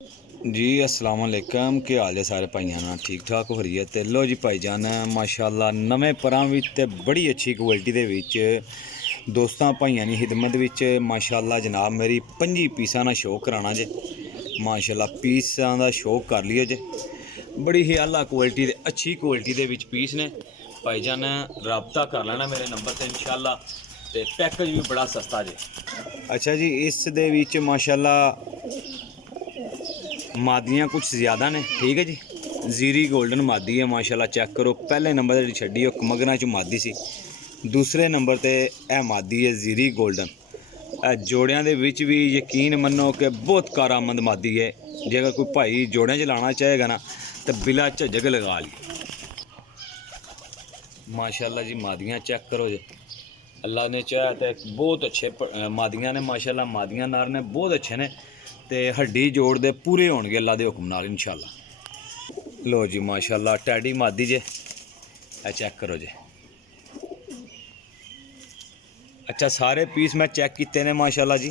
जी अस्सलाम वालेकुम, क्या हाल है सारे भाइयों ना? ठीक ठाक हो रही है? तो लो जी भाईजान, माशाल्लाह नवे परां विच ते बड़ी अच्छी क्वालिटी दे विच दोस्तां भाइयों दी खिदमत विच माशाल्लाह जनाब मेरी 25 पीसां दा शौक कराना जे। माशाल्लाह पीसां दा शौक कर लियो जे। बड़ी ही आला क्वालिटी दे अच्छी क्वालिटी दे विच पीस ने भाईजान, राबता कर लेना मेरे नंबर ते इंशाल्लाह। ते पैकेज भी बड़ा सस्ता जे। अच्छा जी, इस दे विच माशाल्लाह मादियाँ कुछ ज़्यादा ने, ठीक है जी। जीरी गोल्डन मादी है माशाल्लाह, चेक करो। पहले नंबर ते छड्डी ओह मगना च मादी सी, दूसरे नंबर ते ए मादी है जीरी गोल्डन। जोड़ियां दे विच भी यकीन मन्नो कि बहुत कारामंद मादी है। जेकर कोई भाई जोड़ियां च लाना चाहेगा ना तो बिला झिझक लगा ली। माशाल्लाह जी मादियाँ चेक करो जी, अल्लाह ने चाहे तो बहुत अच्छे मादियाँ ने माशाल्लाह। मादियाँ नर ने बहुत अच्छे ने ते हड्डी जोड़ दे पूरे होणगे अल्लाह दे हुक्म नाल इंशाल्लाह। लो जी माशाल्लाह टैडी मादी जे, चेक करो जी। अच्छा सारे पीस मैं चेक किए ने माशाल्लाह जी।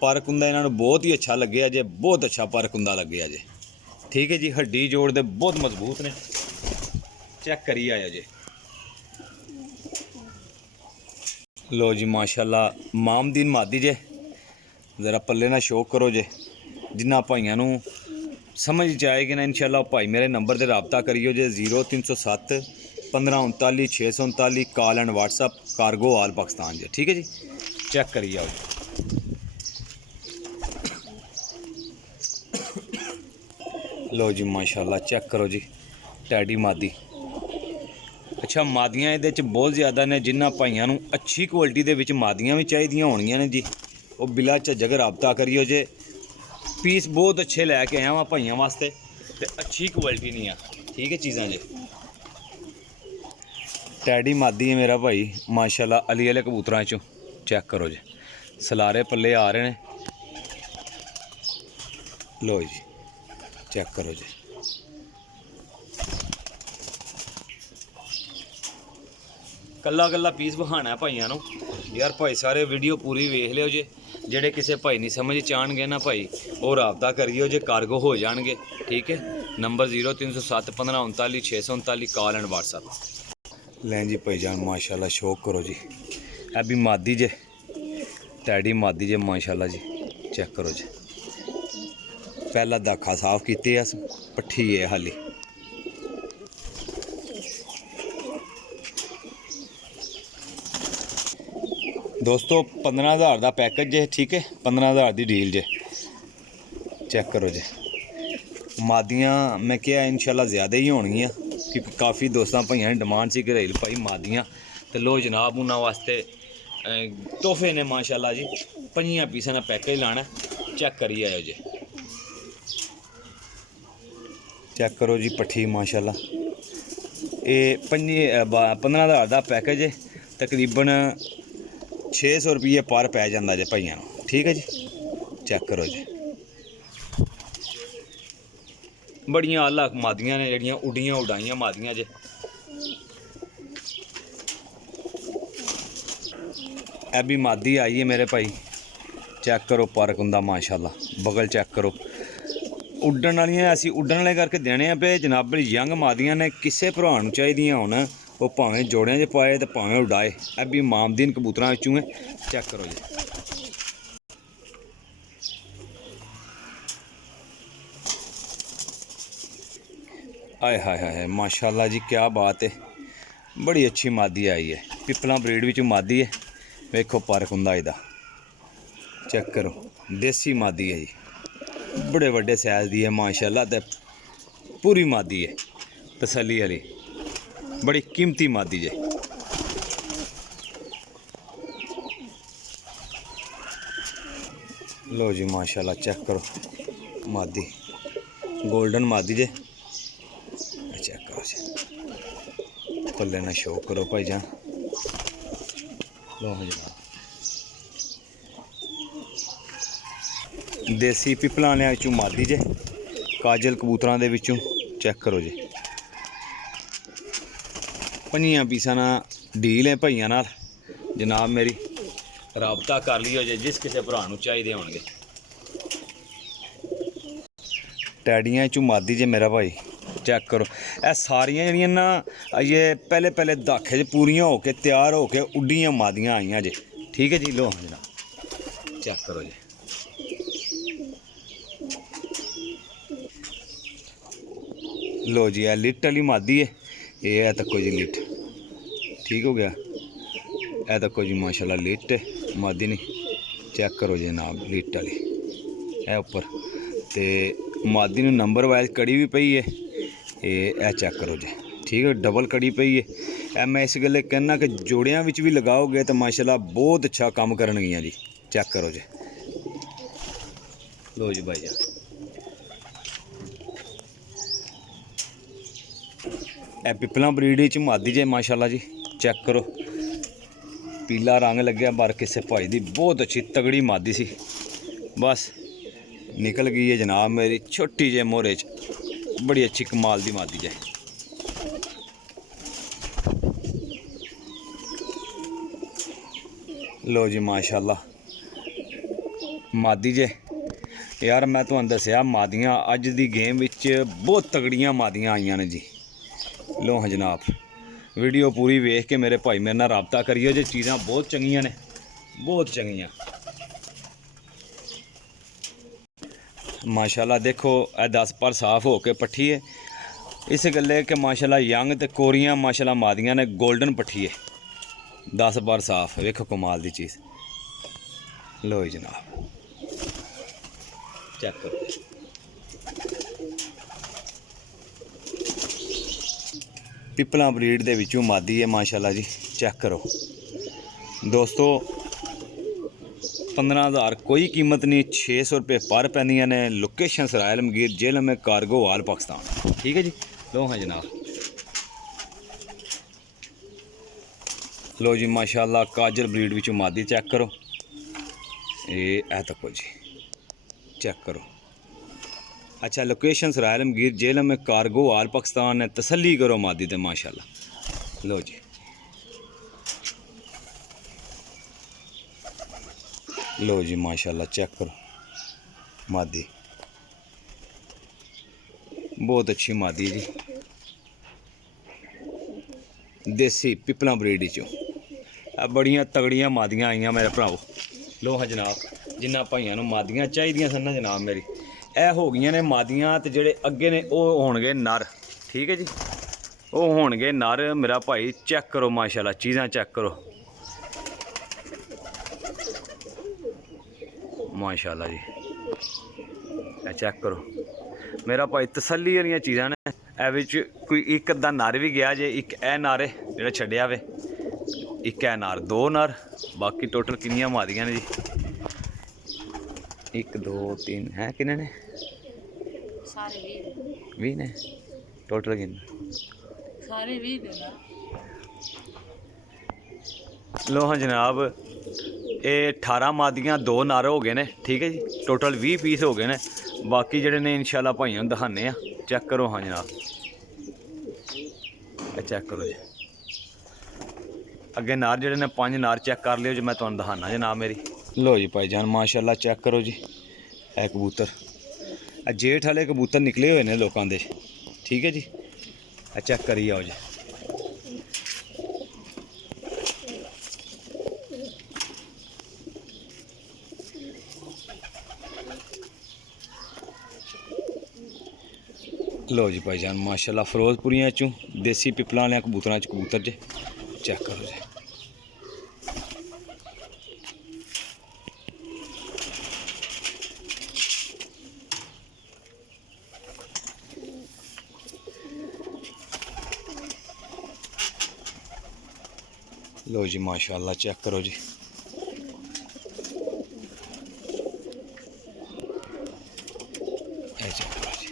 पर कुंदा इन्होंने बहुत ही अच्छा लगे जे, बहुत अच्छा पर कुंदा लगे जे, ठीक है जी। हड्डी जोड़ दे बहुत मजबूत ने, चेक करिए आया जे। लो जी माशाल्लाह मामदीन मादी जे, ज़रा पल्ले ना शौक करो जे। जिन्ना भाइयों नूं समझ च आएगी ना इंशाल्लाह भाई मेरे नंबर पर रबता करियो जे। 0307 1539 639 call and WhatsApp, cargo all Pakistan जे, ठीक है जी। चेक करिए आओ जी। लो जी माशाल्लाह चेक करो जी टैडी मादी। अच्छा मादियाँ ये बहुत ज़्यादा ने, जिन्ना भाइयों नूं अच्छी क्वालिटी दे विच मादियाँ भी चाहिदियां होणगियां ने जी, वो बिला झिझक रबता करियो जे। पीस बहुत अच्छे लैके आया वहाँ भाइयों वास्ते, ते अच्छी क्वालिटी नहीं है, ठीक है चीज़ां जे। टैडी मादी है मेरा भाई माशाल्लाह, अली आह्ले कबूतरां चों, चेक करो जी। सलारे पल्ले आ रहे हैं। लो जी चेक करो जी। कल्ला कल्ला पीस विखाना है भाइयों नूं यार। भाई सारे वीडियो पूरी वेख लियो जे। जेड़े किसी भाई नहीं समझ चाहणगे ना भाई, वो रबता करियो जे, कार्गो हो जाएंगे, ठीक है। Number 0307 1539 639 call and WhatsApp. लें जी भाईजान माशाल्लाह शौक करो जी। ए भी मादी जे, टैडी मादी जे माशाल्लाह जी। चेक करो जी, पहला दाखा साफ कीते अस, पट्ठी है हाली। दोस्तों 15,000 का पैकेज जे, ठीक है। 15,000 की डील जे, चेक करो जी। मादियाँ मैं क्या इंशाल्लाह ज़्यादा ही होणगियां, क्योंकि काफ़ी दोस्तों भाइयों ने डिमांड सी घरेल भाई मादियाँ। तो लो जनाब उन्होंने वास्ते तोहफे ने माशाल्लाह जी। 25 पीसां का पैकेज लाना, चेक करिए आयो जी। चेक करो जी पट्ठी माशाल्लाह। ये 15,000 का पैकेज है, तकरीबन 600 रुपये पर पै जाता जे भाइयों, ठीक है जी। चेक करो जी, बड़ियां आला मादियां ने जड़ियां उड्डियां उडाइयां मादियां जे। ए भी मादी आई है मेरे भाई, चेक करो पर कुंदा माशाल्लाह। बगल चेक करो, उड्डन वालियां असी उड्डन वाले करके देने पे जनाब। यंग मादियां ने किसे भरा नूं चाहिदियां होण, वो भावें जोड़ियां च पाए तो भावें उडाए। ए भी मामदीन कबूतरां विचों है, चेक करो जी। आए हाय हाय माशाल्लाह जी, क्या बात है। बड़ी अच्छी मादी आई है, पिपला ब्रीड विच मादी है। वेखो पर कुंदा इहदा, चेक करो। देसी मादी है जी, बड़े वड्डे साइज दी है माशाल्लाह। ते पूरी मादी है, तसल्ली वाली, बड़ी कीमती मादी जे। लो जी माशाल्लाह चेक करो मादी, गोल्डन मादी जे। चेक करो जी, पल्ले ना शौक करो भाईजान। लो जनाब देसी पिपला वाले विचों मादी जे, काजल कबूतरां दे विचों, चेक करो जी। 25 पीसां ना डील है भाइयों नाल जनाब मेरी, रबता कर लियो जे जिस किसी भरा नूं चाहिदे होणगे। टैडियां चू मादी जे मेरा भाई चेक करो। ए सारियां जड़ियां ना ये पहले दाखे च पूरियां होके तैयार होके उड्डियां मादियां आईयां जे। ठीक है जी, लो जनाब चेक करो जी। लो जी ए लिट वाली मादी है, ये तको जी लिट। ठीक हो गया, ए तको जी माशाल्लाह लिट है मादी नहीं। चेक करो जी जनाब लिट वाली है उपर ते मादी नूं नंबर वाइज कड़ी भी पई है। ये चेक करो जी। ठीक है, डबल कड़ी पई है। मैं इस गल्ले कहना कि जोड़ियां विच भी लगाओगे तो माशाल्लाह बहुत अच्छा काम करनगियां जी। चेक करो जी। लो जी भाई जान, ए पिपला ब्रीड च मादी जे माशाल्लाह जी। चेक करो, पीला रंग लग्या बार किसे भाई दी बहुत अच्छी तगड़ी मादी सी, बस निकल गई है जनाब मेरी छोटी जे मोहरे च। बड़ी अच्छी कमाल दी मादी जे। लो जी माशाल्लाह मादी जे। यार मैं तुहानू दस्सिया मादियां अज दी गेम विच बहुत तगड़ियां मादियां आईयां ने जी। लो हाँ जनाब, वीडियो पूरी वेख के मेरे भाई मेरे नाल राबता करियो जे। चीज़ां बहुत चंगियां ने, बहुत चंगियां माशाल्लाह। देखो ए 10 पर साफ हो के पट्ठी है, इस गल्ले कि माशाल्लाह यंग ते कोरियां माशाल्लाह मादियां ने, गोल्डन पट्ठी है 10 बार साफ। वेखो कमाल दी चीज़। लो जनाब चेक करो। पिपला ब्रीड दे विचों मादी है माशाल्लाह जी। चेक करो दोस्तों, 15,000 कोई कीमत नहीं, 600 रुपये पर पैंदियां ने। लोकेशन सराय आलमगीर जेल में कारगो वाल पाकिस्तान। ठीक है जी, लो हाँ जनाब। लो जी माशाल्लाह काजल ब्रीड विचों मादी चेक करो। ये तको जी चेक करो। अच्छा, लोकेशन सराय आलमगीर जेल में कारगो वाल पाकिस्तान है। तसल्ली करो मादी ते माशाल्लाह। लो जी, लो जी माशाल्लाह चेक करो मादी, बहुत अच्छी मादी जी। देसी पिपला ब्रीड चो बड़ियां तगड़ियां मादियां आईयां मेरे भराओ। लो हाँ जनाब, जिन्ना भाइयों नूं मादियां चाहिदियां सन ना जनाब मेरी, ए हो गई ने मादियां ते जेड़े अगे ने वो होणगे नर। ठीक है जी, वो होणगे नर मेरा भाई। चेक करो माशाल्लाह चीज़ां चेक करो माशाल्लाह जी। चेक करो मेरा भाई, तसल्ली वाली चीज़ां ने। ए विच कोई एक अद्धा नर भी गया जे, एक ए नर है जेड़ा छड्डिया वे, एक ए नर, 2 नर। बाकी टोटल कितनियां मादियां ने जी? 1 2 3 है, कितने ने? सारे 20 ने टोटल। कितने सारे 20 ने ना। लो हाँ जनाब, ये 18 मादियां 2 नर हो गए ने। ठीक है जी, टोटल 20 पीस हो गए ने। बाकी जेडे ने इंशाल्लाह भाइयों दिखाने। चेक करो हाँ जनाब, चेक करो जी। अगे नार जेडे ने 5 नार चेक कर लियो जी, मैं तुहानू दिखाना जनाब मेरी। लो जी भाईजान माशाल्लाह चेक करो जी। ए कबूतर जेठ वाले कबूतर निकले हुए ने लोगों दे। ठीक है जी, चेक करी आओ जी। लो जी भाईजान माशाल्लाह फिरोजपुरियां चूँ देसी पिपला वाले कबूतर च कबूतर जे। चेक करो जी। लो जी माशाल्लाह चेक करो जी। चेक करो जी।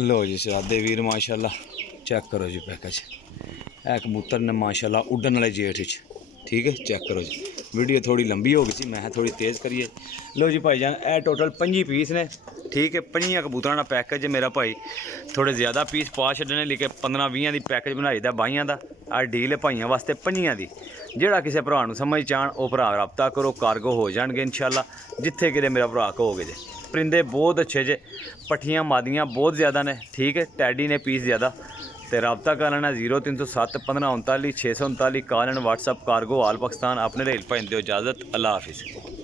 लो जी सादे वीर माशाल्लाह चेक करो जी पैकेज। है कबूतर ने माशाल्लाह उड्डन वाले जेठ च। ठीक है, चेक करो जी। वीडियो थोड़ी लंबी हो गई सी, मैं थोड़ी तेज़ करिए। लो जी भाईजान, ए टोटल 25 पीस ने ठीक है। 5 कबूतरां दा पैकेज मेरा भाई, थोड़े ज़्यादा पीस पा छड्डने लेकिन 15-20 दी पैकेज बनाई दा बाइयां दा। आ डील है भाइयों वास्ते 5 दी। ਜਿਹੜਾ ਕਿਸੇ ਭਰਾ ਨੂੰ ਸਮਝ ਚਾਹਣ ਉਹ ਭਰਾ ਰਾਬਤਾ ਕਰੋ, ਕਾਰਗੋ ਹੋ ਜਾਣਗੇ ਇਨਸ਼ਾਅੱਲਾ ਜਿੱਥੇ ਕਿਤੇ ਮੇਰਾ ਭਰਾ ਕਹੋਗੇ ਜੇ। परिंदे बहुत अच्छे जे, पट्ठियाँ मादियाँ बहुत ज़्यादा ने, ठीक है। टैडी ने पीस ज़्यादा, तो रबता कर लेना 0307 1539 639 कॉल एंड व्हाट्सअप कार्गो आल पाकिस्तान। अपने रेल भाई दो इजाज़त, अल्लाह हाफिज़।